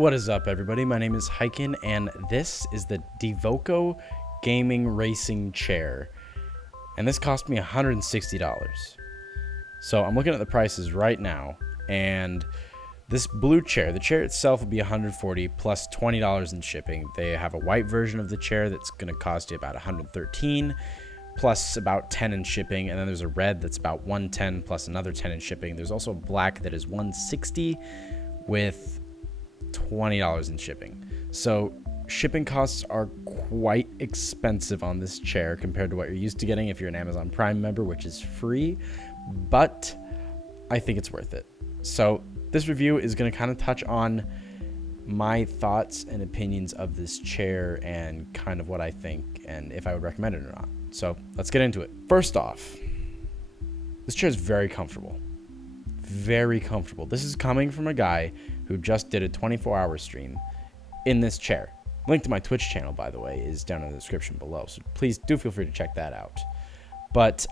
What is up, everybody? My name is Hyken, and this is the Devoko gaming racing chair, and this cost me $160. So I'm looking at the prices right now, and this blue chair, the chair itself will be $140 plus $20 in shipping. They have a white version of the chair that's going to cost you about $113 plus about $10 in shipping, and then there's a red that's about $110 plus another $10 in shipping. There's also a black that is $160 with $20 in shipping. So shipping costs are quite expensive on this chair compared to what you're used to getting if you're an Amazon Prime member, which is free, but I think it's worth it. So this review is going to kind of touch on my thoughts and opinions of this chair and kind of what I think and if I would recommend it or not. So let's get into it. First off, this chair is very comfortable. Very comfortable. This is coming from a guy who just did a 24-hour stream in this chair. Link to my Twitch channel, by the way, is down in the description below, so please do feel free to check that out. But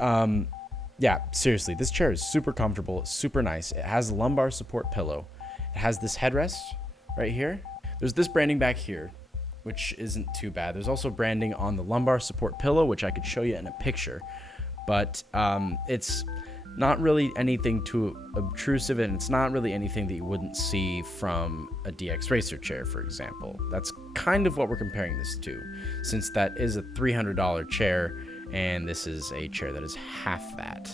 yeah, seriously, this chair is super comfortable, super nice. It has a lumbar support pillow. It has this headrest right here. There's this branding back here, which isn't too bad. There's also branding on the lumbar support pillow, which I could show you in a picture, but it's not really anything too obtrusive, and it's not really anything that you wouldn't see from a DX Racer chair, for example. That's kind of what we're comparing this to, since that is a $300 chair, and this is a chair that is half that.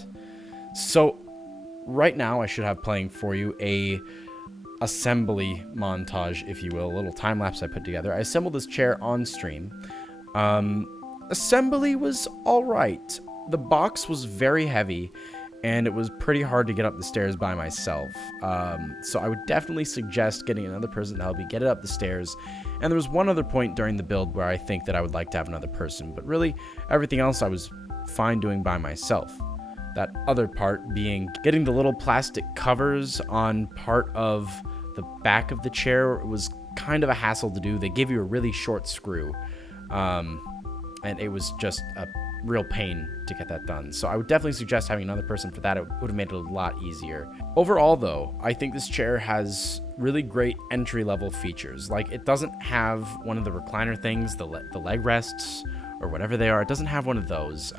So right now I should have playing for you a assembly montage, if you will, a little time lapse I put together. I assembled this chair on stream. Assembly was all right. The box was very heavy, and it was pretty hard to get up the stairs by myself. So I would definitely suggest getting another person to help you get it up the stairs. And there was one other point during the build where I think that I would like to have another person, but really everything else I was fine doing by myself. That other part being getting the little plastic covers on part of the back of the chair. It was kind of a hassle to do. They give you a really short screw, and it was just a real pain to get that done. So I would definitely suggest having another person for that. It would have made it a lot easier. Overall, though, I think this chair has really great entry-level features. Like, it doesn't have one of the recliner things, the leg rests, or whatever they are. It doesn't have one of those.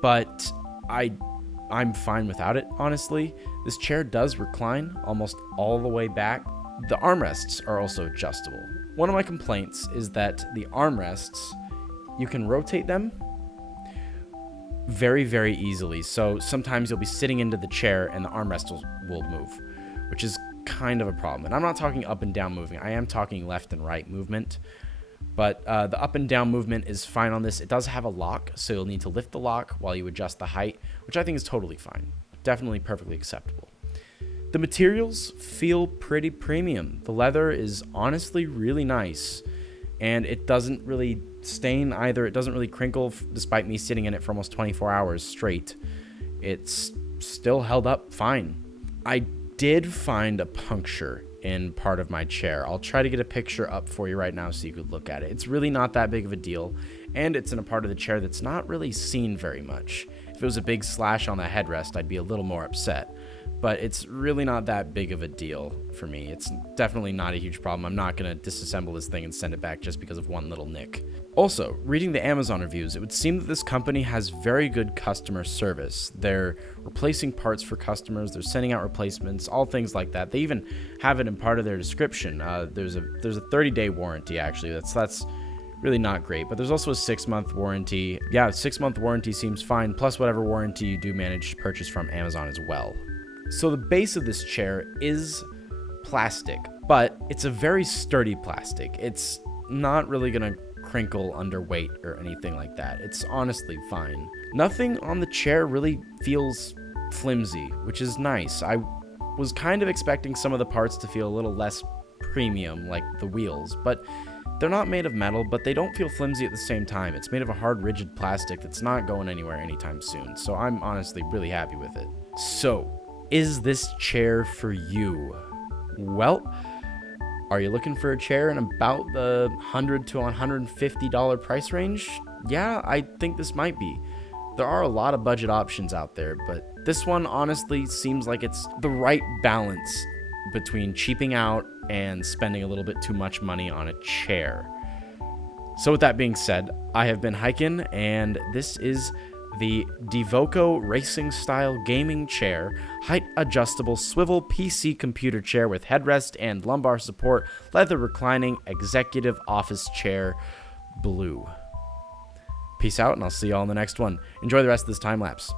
But I'm fine without it, honestly. This chair does recline almost all the way back. The armrests are also adjustable. One of my complaints is that the armrests, you can rotate them very, very easily. So sometimes you'll be sitting into the chair and the armrest will move, which is kind of a problem. And I'm not talking up and down moving. I am talking left and right movement. But the up and down movement is fine on this. It does have a lock, so you'll need to lift the lock while you adjust the height, which I think is totally fine. Definitely perfectly acceptable. The materials feel pretty premium. The leather is honestly really nice, and it doesn't really stain either. It doesn't really crinkle, despite me sitting in it for almost 24 hours straight. It's still held up fine. I did find a puncture in part of my chair. I'll try to get a picture up for you right now so you could look at it. It's really not that big of a deal, and it's in a part of the chair that's not really seen very much. If it was a big slash on the headrest, I'd be a little more upset, but it's really not that big of a deal for me. It's definitely not a huge problem. I'm not going to disassemble this thing and send it back just because of one little nick. Also, reading the Amazon reviews, it would seem that this company has very good customer service. They're replacing parts for customers, they're sending out replacements, all things like that. They even have it in part of their description. There's a 30-day warranty, actually. That's really not great, but there's also a 6-month warranty. Yeah, a 6-month warranty seems fine, plus whatever warranty you do manage to purchase from Amazon as well. So the base of this chair is plastic, but it's a very sturdy plastic. It's not really gonna crinkle under weight or anything like that. It's honestly fine. Nothing on the chair really feels flimsy, which is nice. I was kind of expecting some of the parts to feel a little less premium, like the wheels, but they're not made of metal, but they don't feel flimsy at the same time. It's made of a hard, rigid plastic that's not going anywhere anytime soon, so I'm honestly really happy with it. So, is this chair for you? Well, are you looking for a chair in about the $100 to $150 price range? Yeah, I think this might be. There are a lot of budget options out there, but this one honestly seems like it's the right balance between cheaping out and spending a little bit too much money on a chair. So with that being said, I have been hiking, and this is the Devoko racing style gaming chair, height adjustable swivel PC computer chair with headrest and lumbar support, leather reclining executive office chair, blue. Peace out, and I'll see y'all in the next one. Enjoy the rest of this time lapse.